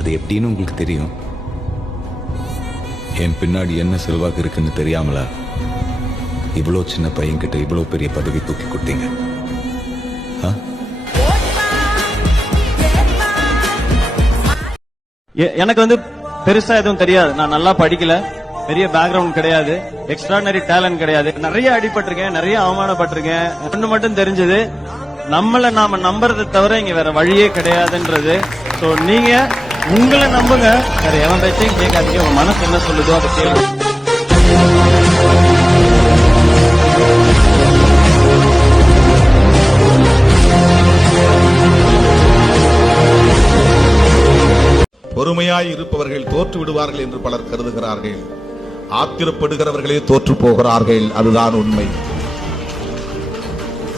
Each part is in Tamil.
அது எப்படின்னு உங்களுக்கு தெரியும். என் பின்னாடி என்ன செல்வாக்கு இருக்குன்னு தெரியாமலா இவ்வளோ சின்ன பையன்கிட்ட இவ்வளோ பெரிய பதவி தூக்கி கொடுத்தீங்க? எனக்கு வந்து பெருசா எதுவும் தெரியாது. நான் நல்லா படிக்கல, பெரிய பேக்ரவுண்ட் கிடையாது, எக்ஸ்ட்ரானரி டேலண்ட் கிடையாது. நிறைய அடிபட்டிருக்கேன், நிறைய அவமானப்பட்டிருக்கேன். ஒண்ணு மட்டும் தெரிஞ்சது, நம்மள நாம நம்புறதை தவிர இங்க வேற வழியே கிடையாதுன்றது. சோ நீங்க உங்களை நம்புங்க, வேற எவன் பேச்சையும் கேட்காதீங்க. உங்க மனசு என்ன சொல்லுதோ அதை கேளுங்க. பொறுமையாய் இருப்பவர்கள் தோற்று விடுவார்கள் என்று பலர் கருதுகிறார்கள். ஆத்திரப்படுகிறவர்களே தோற்று போகிறார்கள். அதுதான் உண்மை.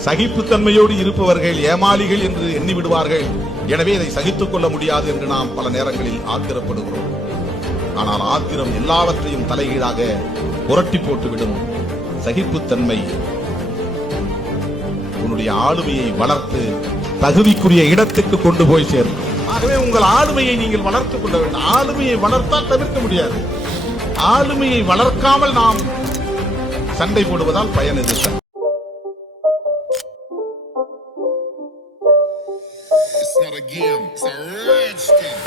சகிப்புத்தன்மையோடு இருப்பவர்கள் ஏமாளிகள் என்று எண்ணி விடுவார்கள். எனவே இதை சகித்துக் கொள்ள முடியாது என்று நாம் பல நேரங்களில் ஆத்திரப்படுகிறோம். ஆனால் ஆத்திரம் எல்லாவற்றையும் தலைகீழாக புரட்டி போட்டுவிடும். சகிப்புத்தன்மை உன்னுடைய ஆளுமையை வளர்த்து தகுதிக்குரிய இடத்துக்கு கொண்டு போய் சேரும். ஆகவே உங்கள் ஆளுமையை நீங்கள் வளர்த்துக் கொள்ள வேண்டும். ஆளுமையை வளர்த்தால் தவிர்க்க முடியாது. ஆளுமையை வளர்க்காமல் நாம் சண்டை போடுவதால் பயன் எது? It's not a game, it's a rich thing.